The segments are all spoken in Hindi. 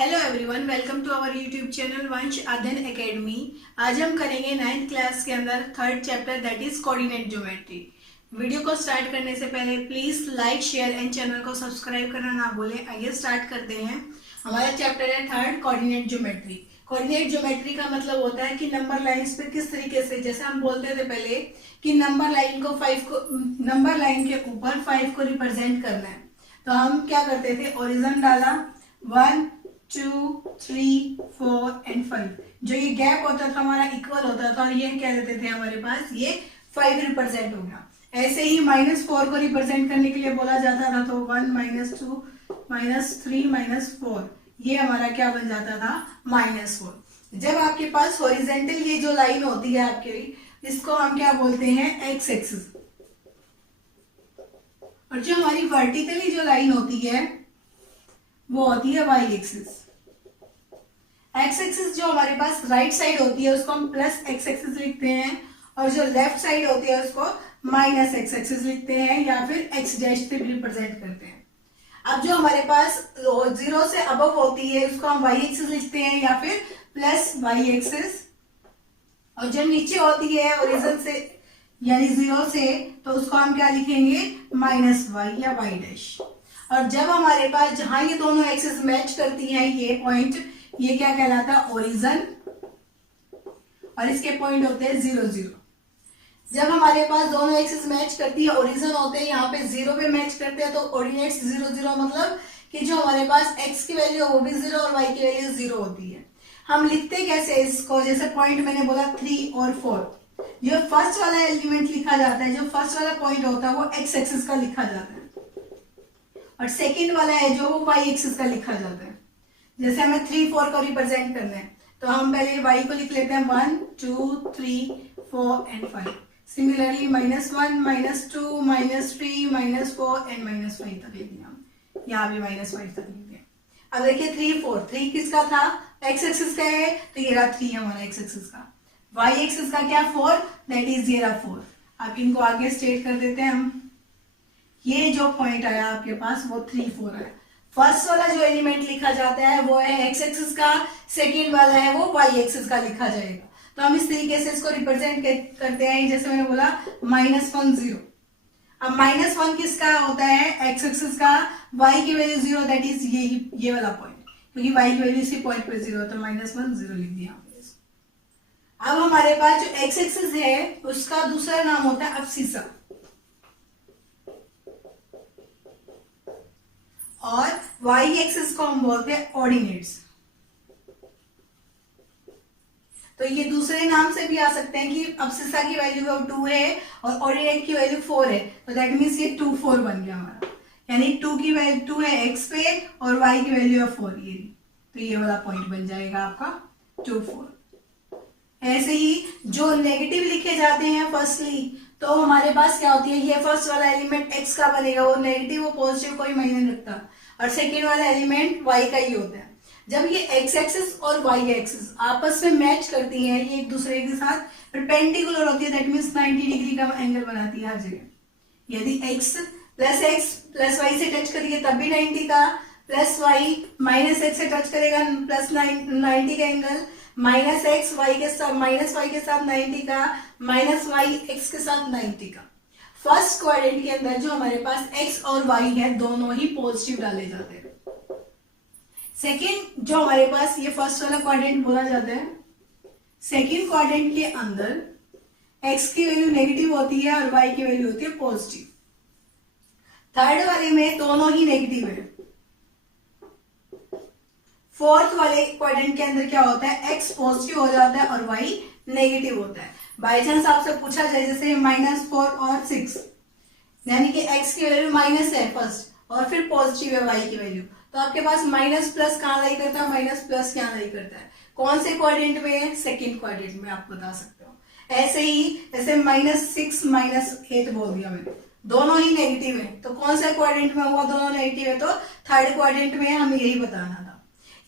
Hello everyone, welcome to our YouTube channel Vansh Adhyayan academy. आज हम करेंगे 9th क्लास के अंदर 3rd chapter that is coordinate geometry. Video को स्टार्ट करने से पहले please like share and channel को सब्सक्राइब करना ना भूलें। आइए स्टार्ट करते हैं। हमारा चैप्टर है 3rd coordinate geometry. Coordinate geometry का मतलब होता है कि नंबर लाइंस पे किस तरीके से, जैसे हम बोलते थे पहले कि नंबर लाइन के ऊपर 5 को रिप्रेजेंट करना है, तो हम क्या करते थे, ओरिजिन डाला 1 2 3 4 एंड 5। जो ये गैप होता था हमारा इक्वल होता था और ये कह देते थे हमारे पास ये 5 रिप्रेजेंट हो गया। ऐसे ही -4 को रिप्रेजेंट करने के लिए बोला जाता था, तो 1 -2 -3 -4 ये हमारा क्या बन जाता था, -4। जब आपके पास हॉरिजेंटल ये जो लाइन होती है आपके, इसको हम क्या बोलते हैं, एक्स एक्सिस। और जो हमारी वर्टिकली जो लाइन होती है वो होती है वाई एक्सिस। एक्स एक्सिस जो हमारे पास राइट साइड होती है उसको हम प्लस एक्स एक्सिस लिखते हैं, और जो लेफ्ट साइड होती है उसको माइनस एक्स एक्सिस लिखते हैं, या फिर एक्स डैश से रिप्रेजेंट करते हैं। अब जो हमारे पास 0 से अबव होती है उसको हम वाई एक्सिस लिखते हैं, या फिर प्लस वाई एक्सिस। और जो नीचे होती है ओरिजिन से यानी 0 से, तो उसको हम क्या लिखेंगे, -y या y डैश। और जब हमारे पास जहां ये दोनों एक्सिस मैच करती हैं, ये पॉइंट, ये क्या कहलाता है, ओरिजिन, और इसके पॉइंट होते हैं 0 0। जब हमारे पास दोनों एक्सिस मैच करती है, ओरिजिन होते हैं यहाँ पे 0 पे मैच करते हैं, तो कोऑर्डिनेट्स 0 0 मतलब कि जो हमारे पास x की वैल्यू है वो भी 0 और y की वैल्यू 0 होती है। हम लिखते कैसे इसको, जैसे पॉइंट मैंने बोला 3 और 4, जो फर्स्ट वाला एलिमेंट लिखा जाता है, जो फर्स्ट वाला पॉइंट होता है वो x एक्सिस का लिखा जाता है, और सेकेंड वाला है जो वो y एक्सिस का लिखा जाता है। जैसे हमें 3 4 को रिप्रेजेंट करना है, तो हम पहले y को लिख लेते हैं 1 2 3 4 एंड 5। सिमिलरली -1 -2 -3 -4 एंड -5 तक लिख दिया, यहाँ भी -5 तक लिख दिया। अब देखिए 3 4, 3 किसका था, x एक्सिस का है, तो ये रहा 3 हमारा x एक्सिस का। y एक्सिस का क्या, 4, दैट इज ये रहा 4। अब इनको आगे स्टेट कर देते हैं हम। ये जो पॉइंट आया आपके पास वो 3 4 है। फर्स्ट वाला जो एलिमेंट लिखा जाता है वो है एक्स एक्सिस का, सेकेंड वाला है वो वाई एक्सिस का लिखा जाएगा। तो हम इस तरीके से इसको रिप्रेजेंट करते हैं, जैसे मैंने बोला -1 0। अब -1 किसका होता है, एक्स एक्सिस का, y की वैल्यू 0, दैट इज ये वाला पॉइंट, क्योंकि y की वैल्यू इसी पॉइंट पे 0 तो -1 0 लिख दिया। अब हमारे पास जो एक्स एक्सिस है उसका दूसरा नाम होता है अब्सिसा, और y एक्सिस को हम बोलते हैं ऑर्डिनेट्स। तो ये दूसरे नाम से भी आ सकते हैं कि अब्सिसा की वैल्यू 2 है और ऑर्डिनेट की वैल्यू 4 है, तो दैट मीन्स ये 2 4 बन गया हमारा, यानी 2 की वैल्यू 2 है x पे और y की वैल्यू है 4, ये तो ये वाला पॉइंट बन जाएगा आपका 2 4। ऐसे ही जो नेगेटिव लिखे जाते हैं फर्स्टली, तो हमारे पास क्या होती है, ये फर्स्ट वाला एलिमेंट x का बनेगा, वो नेगेटिव वो पॉजिटिव कोई मायने नहीं रखता, और सेकेंड वाला एलिमेंट y का ही होता है। जब ये x एक्सिस और y एक्सिस आपस में मैच करती हैं, ये एक दूसरे के साथ परपेंडिकुलर होती है, दैट मीन्स 90 डिग्री का एंगल बनाती है हर जगह। यदि x प्लस y से टच करिए तब भी 90 का, प्लस y -x से टच करेगा प्लस 90 का एंगल, -x y के साथ -y के साथ 90 का, -y x के साथ 90 का। फर्स्ट क्वाड्रेंट के अंदर जो हमारे पास x और y है दोनों ही पॉजिटिव डाले जाते हैं। सेकेंड जो हमारे पास ये फर्स्ट वाला क्वाड्रेंट बोला जाता है, सेकेंड क्वाड्रेंट के अंदर x की वैल्यू नेगेटिव होती है और y की वैल्यू होती है पॉजिटिव। थर्ड वाले में दोनों ही नेगेटिव है। फोर्थ वाले क्वाड्रेंट के अंदर क्या होता है, x पॉजिटिव हो जाता है और y नेगेटिव होता है। बाई चांस आपसे पूछा जाए जैसे -4 और 6, यानी कि x की वैल्यू माइनस है फर्स्ट और फिर पॉजिटिव है y की वैल्यू, तो आपके पास माइनस प्लस कहाँ लाई करता है, माइनस प्लस क्या लाई करता है, कौन से क्वाड्रेंट में है, सेकेंड क्वाड्रेंट में, आप बता सकते हो। ऐसे ही जैसे -6 -8 बोल दिया मैंने, दोनों ही नेगेटिव है, तो कौन सा क्वाड्रेंट में हुआ, दोनों नेगेटिव है, तो थर्ड क्वाड्रेंट में हमें यही बताना था।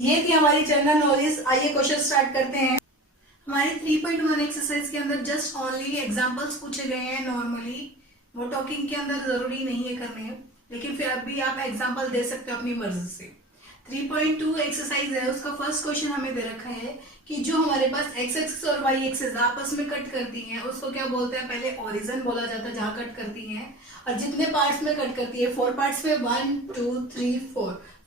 ये थी हमारी जनरल नॉलेज। आइए क्वेश्चन स्टार्ट करते हैं। हमारे 3.1 एक्सरसाइज के अंदर जस्ट ओनली एग्जांपल्स पूछे गए हैं नॉर्मली, वो टॉकिंग के अंदर जरूरी नहीं है करने, लेकिन फिर अब भी आप एग्जांपल दे सकते हो अपनी मर्जी से। 3.2 एक्सरसाइज है, उसका फर्स्ट क्वेश्चन हमें दे रखा है कि जो हमारे पास एक्स एक्सिस और वाई एक्सिस आपस में कट करती हैं उसको क्या बोलते हैं, पहले ओरिजिन बोला जाता है जहां कट करती हैं, और जितने पार्ट्स में कट करती है 4 पार्ट्स में 1 2 3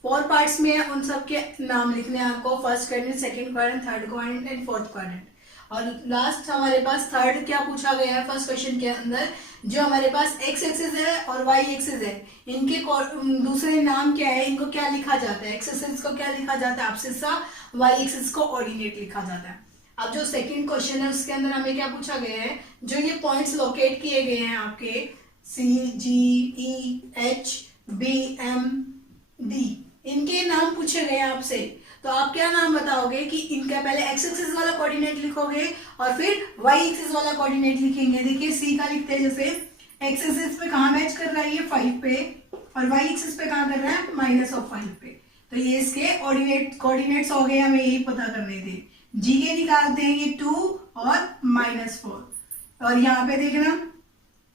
4 पार्ट्स में है, उन सब के नाम लिखने हैं आपको, first quadrant, second quadrant, third quadrant and fourth quadrant. और लास्ट हमारे पास थर्ड क्या पूछा गया है फर्स्ट क्वेश्चन के अंदर, जो हमारे पास एक्स एक्सिस है और वाई एक्सिस है, इनके दूसरे नाम क्या है, इनको क्या लिखा जाता है, एक्स एक्सिस को क्या लिखा जाता है एब्सिसा, वाई एक्सिस को ऑर्डिनेट लिखा जाता है। अब जो सेकंड क्वेश्चन है उसके अंदर हमें क्या पूछा गया है, जो ये पॉइंट्स लोकेट किए गए हैं आपके C G E H B M D, इनके नाम पूछे गए हैं आपसे, तो आप क्या नाम बताओगे कि इनका पहले एक्स एक्सिस वाला कोऑर्डिनेट लिखोगे और फिर वाई एक्सिस वाला कोऑर्डिनेट लिखेंगे। देखिए सी का लिखते हैं, जैसे एक्स एक्सिस पे कहाँ मैच कर रहा है ये 5 पे, और वाई एक्सिस पे कहाँ कर रहा है -5 पे, तो ये इसके कोऑर्डिनेट्स हो गए, हमें यही पता करने थे। जी के निकालते हैं ये 2 और -4, और यहाँ पे देखना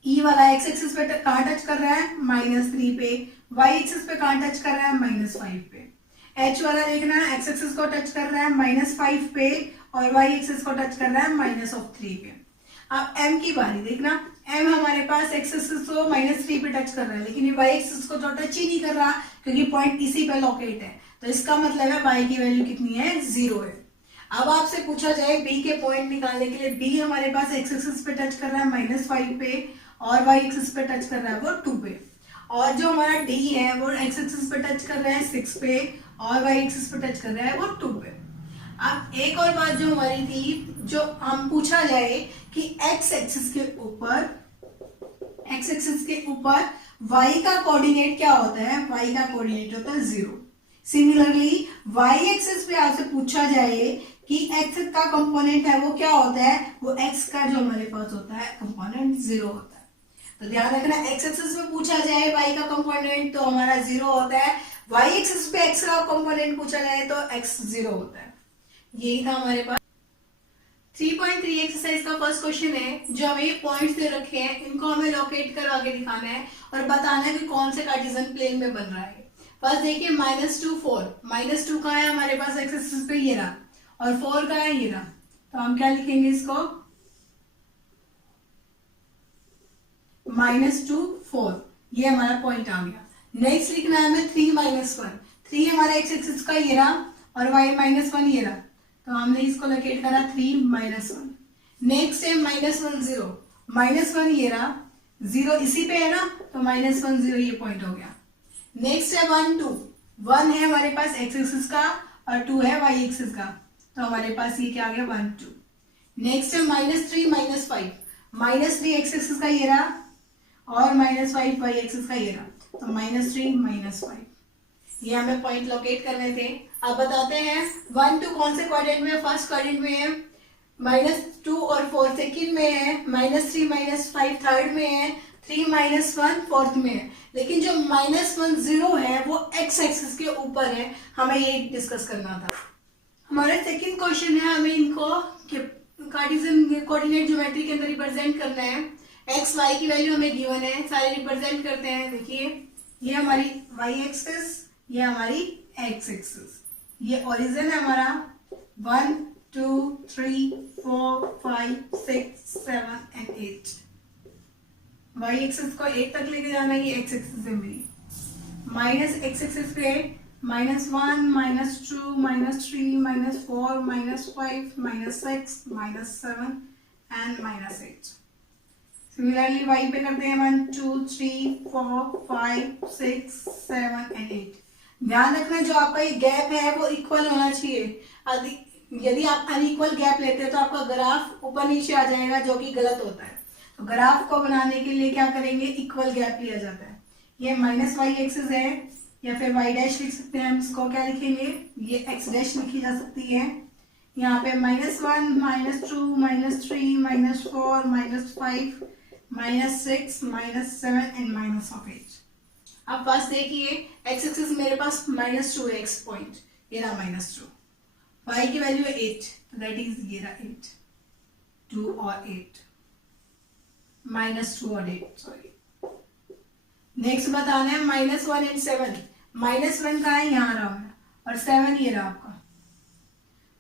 ई वाला एक्स एक्सिस पे कहाँ टच कर रहा है -3 पे, वाई एक्सिस पे कहाँ टच कर रहा है -5 पे, एच वाला देखना एक्स एक्सिस को टच कर रहा है -5 पे और वाई एक्सिस को टच कर रहा है -3 पे। अब एम की बारी देखना, एम हमारे पास एक्स एक्सिस को -3 पे टच कर रहा है, लेकिन ये वाई एक्सिस को तो टच ही नहीं कर रहा क्योंकि पॉइंट इसी पे लोकेट है, तो इसका मतलब है वाई की वैल्यू कितनी है 0 है। अब आपसे पूछा जाए बी के पॉइंट निकालने के लिए, बी हमारे पास एक्स एक्सिस पे टच कर रहा है -5 पे और वाई एक्सिस पे टच कर रहा है वो 2 पे, और जो हमारा डी है वो एक्स एक्सिस पे टच कर रहा है 6 पे और वाई एक्सिस पे टच कर रहा है वो 2 पे। अब एक और बात जो हमारी थी, जो हम पूछा जाए कि एक्स एक्सिस के ऊपर वाई का कोऑर्डिनेट क्या होता है, वाई का कोऑर्डिनेट होता है 0। सिमिलरली वाई एक्सिस पे आपसे पूछा जाए कि एक्स का कंपोनेंट है वो क्या होता है, वो एक्स का जो हमारे पास होता है कंपोनेंट 0 होता है। तो ध्यान रखना, एक्स एक्सिस में पूछा जाए वाई का कंपोनेंट तो हमारा 0 होता है, वाई एक्सिस पे एक्स का कंपोनेंट पूछा जाए तो एक्स 0 होता है। यही था हमारे पास 3.3 एक्सरसाइज का फर्स्ट क्वेश्चन है, जो हमें पॉइंट्स दे रखे हैं, इनको हमें लोकेट कर आगे दिखाना है और बताना है कि कौन से कार्टेशियन प्लेन में बन रहा है। फर्स्ट देखिए -2 4, -2 कहाँ है हमारे पास एक्स एक्सिस पे, ये रहा, और 4 कहाँ है, ये रहा, तो हम क्या लिखेंगे इसको -2 4, ये हमारा पॉइंट आ गया। नेक्स्ट लिखना है हमें 3 -1, 3 हमारे एक्स एक्सिस का ये रहा और y -1 ये रहा, तो हमने इसको लोकेट करा 3 -1। नेक्स्ट है -1 0, -1 ये रहा, 0 इसी पे है ना, तो -1 0 ये पॉइंट हो गया। नेक्स्ट है 1 2, 1 है हमारे पास एक्स एक्सिस का और 2 है y एक्सिस का, तो हमारे पास ये क्या आ गया 1 2। नेक्स्ट है -3 -5, -3 एक्स एक्सिस का ये रहा और -5 y एक्सिस का ये रहा, तो -3 -5, ये हमें पॉइंट लोकेट करने थे। अब बताते हैं 1 2 कौन से क्वाड्रेंट में, फर्स्ट क्वाड्रेंट में है, -2 और 4 सेकंड में है, -3 -5 थर्ड में है, 3 -1 फोर्थ में है, लेकिन जो -1 0 है वो एक्स एक्सिस के ऊपर है, हमें ये डिस्कस करना था। हमारा सेकंड क्वेश्चन है, हमें इनको कार्टेशियन कोऑर्डिनेट ज्योमेट्री के अंदर रिप्रेजेंट करना है। एक्स वाई की वैल्यू हमें गिवन है, सारे रिप्रेजेंट करते हैं। देखिए ये हमारी वाई एक्सिस, ये हमारी एक्स एक्सिस, ये ओरिजिन है हमारा 1 2 3 4 5 6 7 एंड 8। वाई एक्सिस को 8 तक लेके जाना है, ये एक्स एक्सिस है मेरी। माइनस एक्स एक्सिस पे -1 -2 -3 -4 -5 -6 -7 एंड -8। सिमिलरली वाई पे करते हैं 1 2 3 4 5 6 7 एंड 8। ध्यान रखना जो आपका ये गैप है वो इक्वल होना चाहिए, यदि आप अनइक्वल गैप लेते हैं तो आपका ग्राफ ऊपर नीचे आ जाएगा, जो कि गलत होता है। तो ग्राफ को बनाने के लिए क्या करेंगे, इक्वल गैप लिया जाता है। ये -y एक्सिस है या फिर y डैश लिख सकते हैं हम, इसको क्या लिखेंगे, ये x डैश लिखी जा सकती है। यहाँ पे -1 -2 -3 -4 -5 -6 -7 एंड -8। अब फर्स्ट देखिए एक्स एक्सिस मेरे पास -2 है, एक्स पॉइंट ये रहा -2, y की वैल्यू है 8, तो दैट इज ये रहा 8, 2 और 8, -2 और 8 सॉरी। नेक्स्ट बताना है -1 एंड 7, -1 कहाँ है, यहाँ रहा है, और 7 ये रहा आपका,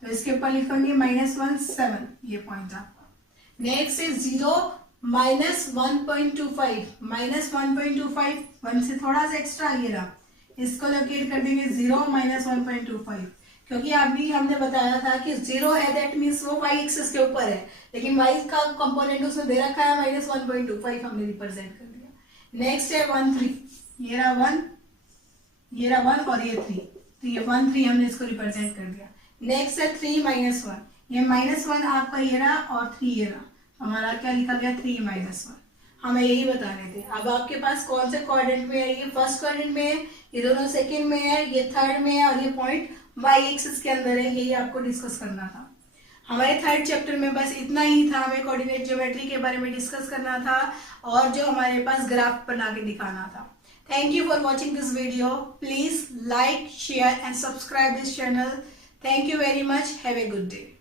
तो इसके ऊपर लिखेंगे -1 7, ये पॉइंट आपका। नेक्स्ट इज 0 -1.25, -1.25 1 से थोड़ा सा एक्स्ट्रा ये रहा, इसको लोकेट कर देंगे 0 -1.25, क्योंकि अभी हमने बताया था कि 0 है दैट मीन्स वो y एक्सिस के ऊपर है, लेकिन y का कंपोनेंट उसने दे रखा है -1.25, हमने रिप्रेजेंट कर दिया। नेक्स्ट है 1 3, ये रहा 1, ये रहा 1 और ये 3, तो ये 1 3 हमने इसको रिप्रेजेंट कर दिया। नेक्स्ट है 3 -1, ये -1 आपका ये रहा और 3 ये रहा, हमारा क्या लिखा गया 3 -1, हमें यही बता रहे थे। अब आपके पास कौन से क्वाड्रेंट में है, ये फर्स्ट क्वाड्रेंट में है, ये दोनों सेकंड में है, ये थर्ड में है और ये पॉइंट वाई एक्सिस के अंदर है, यही आपको डिस्कस करना था। हमारे थर्ड चैप्टर में बस इतना ही था, हमें कोऑर्डिनेट ज्योमेट्री के बारे में डिस्कस करना था और जो हमारे पास ग्राफ बना के दिखाना था। Thank you for watching this video, please like share and subscribe this channel. Thank you very much, have a good day.